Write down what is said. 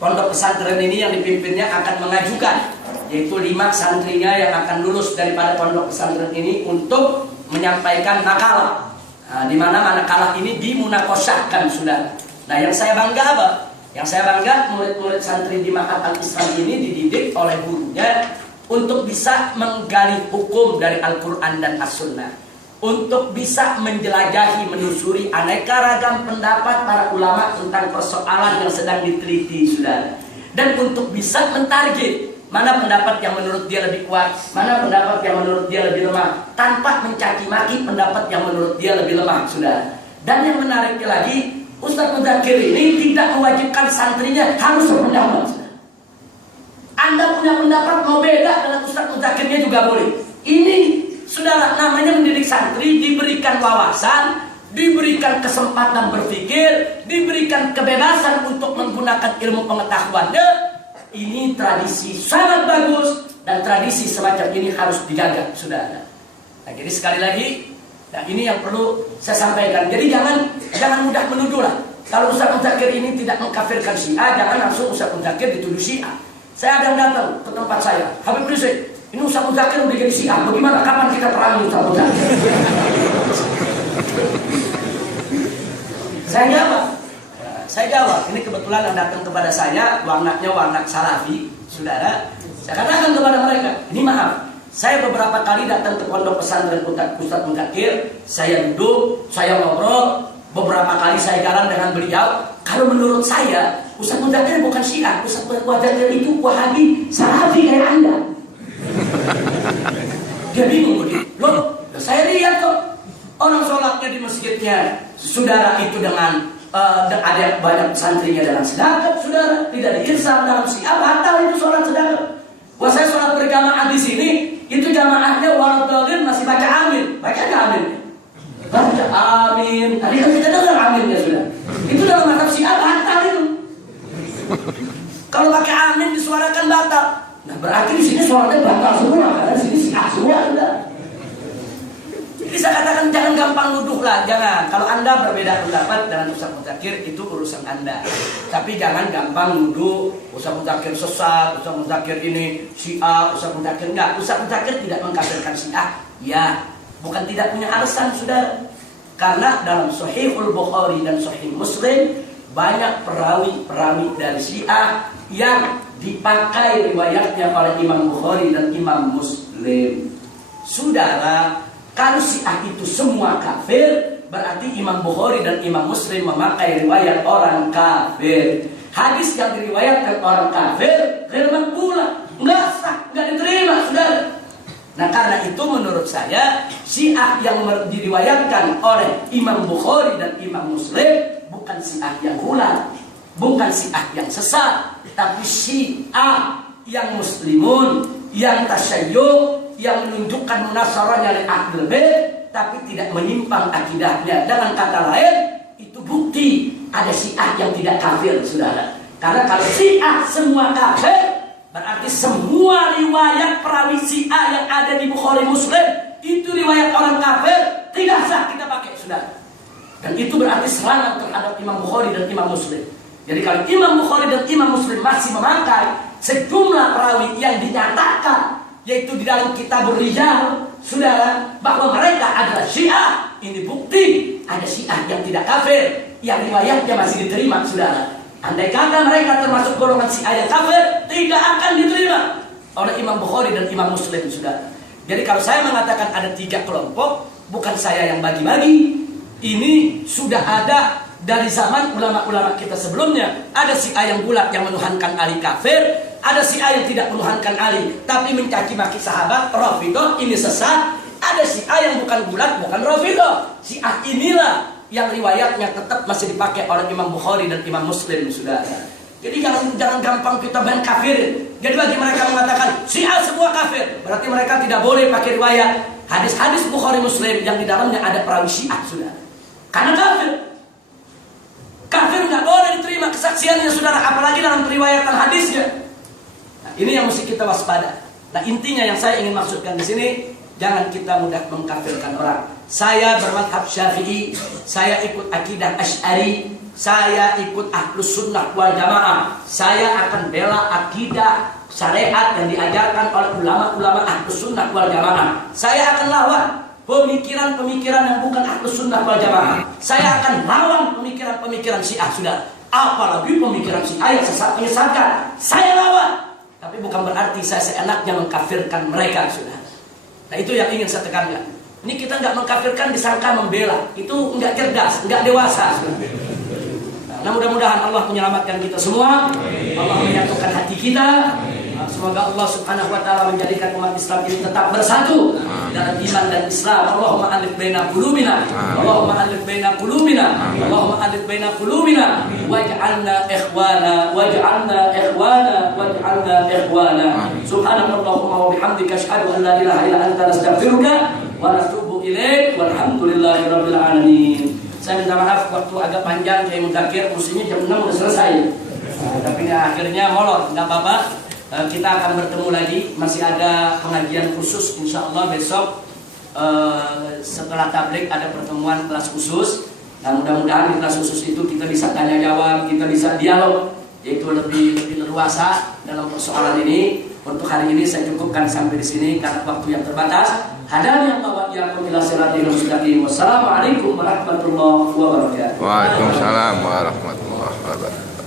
Pondok pesantren ini yang dipimpinnya akan mengajukan, yaitu 5 santrinya yang akan lulus daripada pondok pesantren ini untuk menyampaikan makalah. Di mana makalah ini dimunakosahkan sudah. Nah, yang saya bangga apa? Yang saya bangga murid-murid santri di Ma'had Al-Islam ini dididik oleh gurunya untuk bisa menggali hukum dari Al-Quran dan As-Sunnah, untuk bisa menjelajahi, menusuri aneka ragam pendapat para ulama tentang persoalan yang sedang diteliti, saudara. Dan untuk bisa mentarget mana pendapat yang menurut dia lebih kuat, mana pendapat yang menurut dia lebih lemah, tanpa mencaci maki pendapat yang menurut dia lebih lemah, saudara. Dan yang menariknya lagi, Ustaz Muzakir ini tidak mewajibkan santrinya harus berpendapat, saudara. Anda punya pendapat mau beda dengan Ustaz Muzakirnya juga boleh. Ini, saudara, namanya mendidik santri, diberikan wawasan, diberikan kesempatan berpikir, diberikan kebebasan untuk menggunakan ilmu pengetahuannya. Ini tradisi sangat bagus, dan tradisi semacam ini harus dijaga, saudara. Nah, jadi sekali lagi, nah ini yang perlu saya sampaikan. Jadi jangan mudah menuduh lah. Kalau Ustaz Muzakir ini tidak mengkafirkan Syiah, jangan langsung Ustaz Muzakir dituduh Syiah. Saya ada yang datang ke tempat saya, Habib Rizik, ini Ustaz Muzakir udah jadi Syiah, bagaimana, kapan kita perangi Ustaz Muzakir? Saya jawab, ini kebetulan yang datang kepada saya warnanya warna Salafi, saudara. Saya katakan kepada mereka, ini maaf, saya beberapa kali datang ke pondok pesantren Ustaz Muzakir, saya duduk, saya ngobrol, beberapa kali saya jalan dengan beliau. Kalau menurut saya, Ustaz Muzakir bukan Syiah, Ustaz Muzakir itu Wahabi, Salafi kayak Anda. Dia bingung, loh, saya lihat kok orang sholatnya di masjidnya, saudara, itu dengan ada banyak santrinya dalam sedekah, saudara, tidak diirsal dalam Syiah, batal itu sholat sedekah. Wah, saya sholat berjamaah di sini, itu jamaahnya waradhalin masih baca amin, baca nggak amin? Baca amin. Tadi kan kita dengar aminnya, sudah. Itu dalam mazhab Syiah batal itu. Kalau pakai amin disuarakan batal. Nah, berarti di sini sholatnya batal semua, karena di sini Syiah semua, sudah. Jadi saya katakan jangan gampang nuduh lah, jangan. Kalau Anda berbeda pendapat dengan Ustaz Muzakir, itu urusan Anda. Tapi jangan gampang nuduh Ustaz Muzakir sesat, Ustaz Muzakir ini Syiah, Ustaz Muzakir enggak. Ustaz Muzakir tidak mengkafirkan Syiah, ya, bukan tidak punya alasan, saudara. Karena dalam Sahihul Bukhari dan Sahih Muslim banyak perawi-perawi dari Syiah yang dipakai riwayatnya oleh Imam Bukhari dan Imam Muslim. Saudara, kalau Syiah itu semua kafir, berarti Imam Bukhari dan Imam Muslim memakai riwayat orang kafir. Hadis yang diriwayatkan orang kafir ghair maqbulah, enggak sah, enggak diterima, saudara. Nah, karena itu menurut saya Syiah yang diriwayatkan oleh Imam Bukhari dan Imam Muslim bukan Syiah yang hulat, bukan Syiah yang sesat, tapi Syiah yang muslimun, yang tasyayyu', yang menunjukkan munasarahnya li Ahlul Bait, tapi tidak menyimpang akidahnya. Dengan kata lain, itu bukti ada Syiah yang tidak kafir, saudara. Karena kalau Syiah semua kafir, berarti semua riwayat perawi Syiah yang ada di Bukhari Muslim itu riwayat orang kafir, tidak sah kita pakai, saudara. Dan itu berarti serangan terhadap Imam Bukhari dan Imam Muslim. Jadi kalau Imam Bukhari dan Imam Muslim masih memakai sejumlah perawi yang dinyatakan, yaitu di dalam kitab Rijal, saudara, bahwa mereka adalah Syiah, ini bukti ada Syiah yang tidak kafir, yang riwayatnya masih diterima, saudara. Andai kata mereka termasuk golongan Syiah yang kafir, tidak akan diterima oleh Imam Bukhari dan Imam Muslim, saudara. Jadi kalau saya mengatakan ada 3 kelompok, bukan saya yang bagi-bagi. Ini sudah ada dari zaman ulama-ulama kita sebelumnya. Ada Syiah yang bulat yang menuhankan Ali kafir, ada Syiah yang tidak menuhankan Ali tapi mencaci maki sahabat, Rafidhah, ini sesat. Ada Syiah yang bukan bulat, bukan Rafidhah. Syiah inilah yang riwayatnya tetap masih dipakai oleh Imam Bukhari dan Imam Muslim, saudara. Jadi jangan gampang kita main kafirin. Jadi bagi mereka mengatakan Syiah semua kafir, berarti mereka tidak boleh pakai riwayat hadis-hadis Bukhari Muslim yang di dalamnya ada perawi Syiah, saudara. Karena kafir nggak boleh diterima kesaksiannya, saudara, apalagi dalam periwayatan hadisnya. Nah, ini yang mesti kita waspada. Nah, intinya yang saya ingin maksudkan di sini, Jangan kita mudah mengkafirkan orang. Saya bermadhab Syafi'i, saya ikut akidah Asy'ari, saya ikut Ahlus Sunnah wal Jamaah. Saya akan bela akidah syariat yang diajarkan oleh ulama-ulama Ahlus Sunnah wal Jamaah. Saya akan lawan pemikiran-pemikiran yang bukan Ahlus Sunnah wal Jamaah. Saya akan lawan pemikiran-pemikiran Syiah, sudah. Apalagi pemikiran Syiah yang sesat menyesatkan, saya lawan. Tapi bukan berarti saya seenaknya mengkafirkan mereka, sudah. Nah, itu yang ingin saya tekankan. Ini kita nggak mengkafirkan disangka membela. Itu nggak cerdas, nggak dewasa. Nah, mudah-mudahan Allah menyelamatkan kita semua. Allah menyatukan hati kita. Semoga Allah Subhanahu wa taala menjadikan umat Islam ini tetap bersatu dalam iman dan Islam. Allahumma alif baina qulubina. Allahumma alif baina qulubina. Allahumma alif baina qulubina waj'alna ikhwana Subhanallahumma wa bihamdika asyhadu an la ilaha illa anta astaghfiruka wa atubu ilaik. Walhamdulillahirabbil alamin. Saya minta maaf waktu agak panjang, saya mudzakkir mestinya jam 6 sudah selesai. Tapi akhirnya molor, enggak apa-apa. Kita akan bertemu lagi, masih ada pengajian khusus insya Allah besok. Setelah tablik ada pertemuan kelas khusus. Dan mudah-mudahan di kelas khusus itu kita bisa tanya jawab, kita bisa dialog, yaitu lebih leluasa dalam persoalan ini. Untuk hari ini saya cukupkan sampai di sini karena waktu yang terbatas. Hadani Allah wa iyyakum ila siratal mustaqim. Wassalamualaikum warahmatullahi wabarakatuh. Waalaikumsalam warahmatullahi wabarakatuh.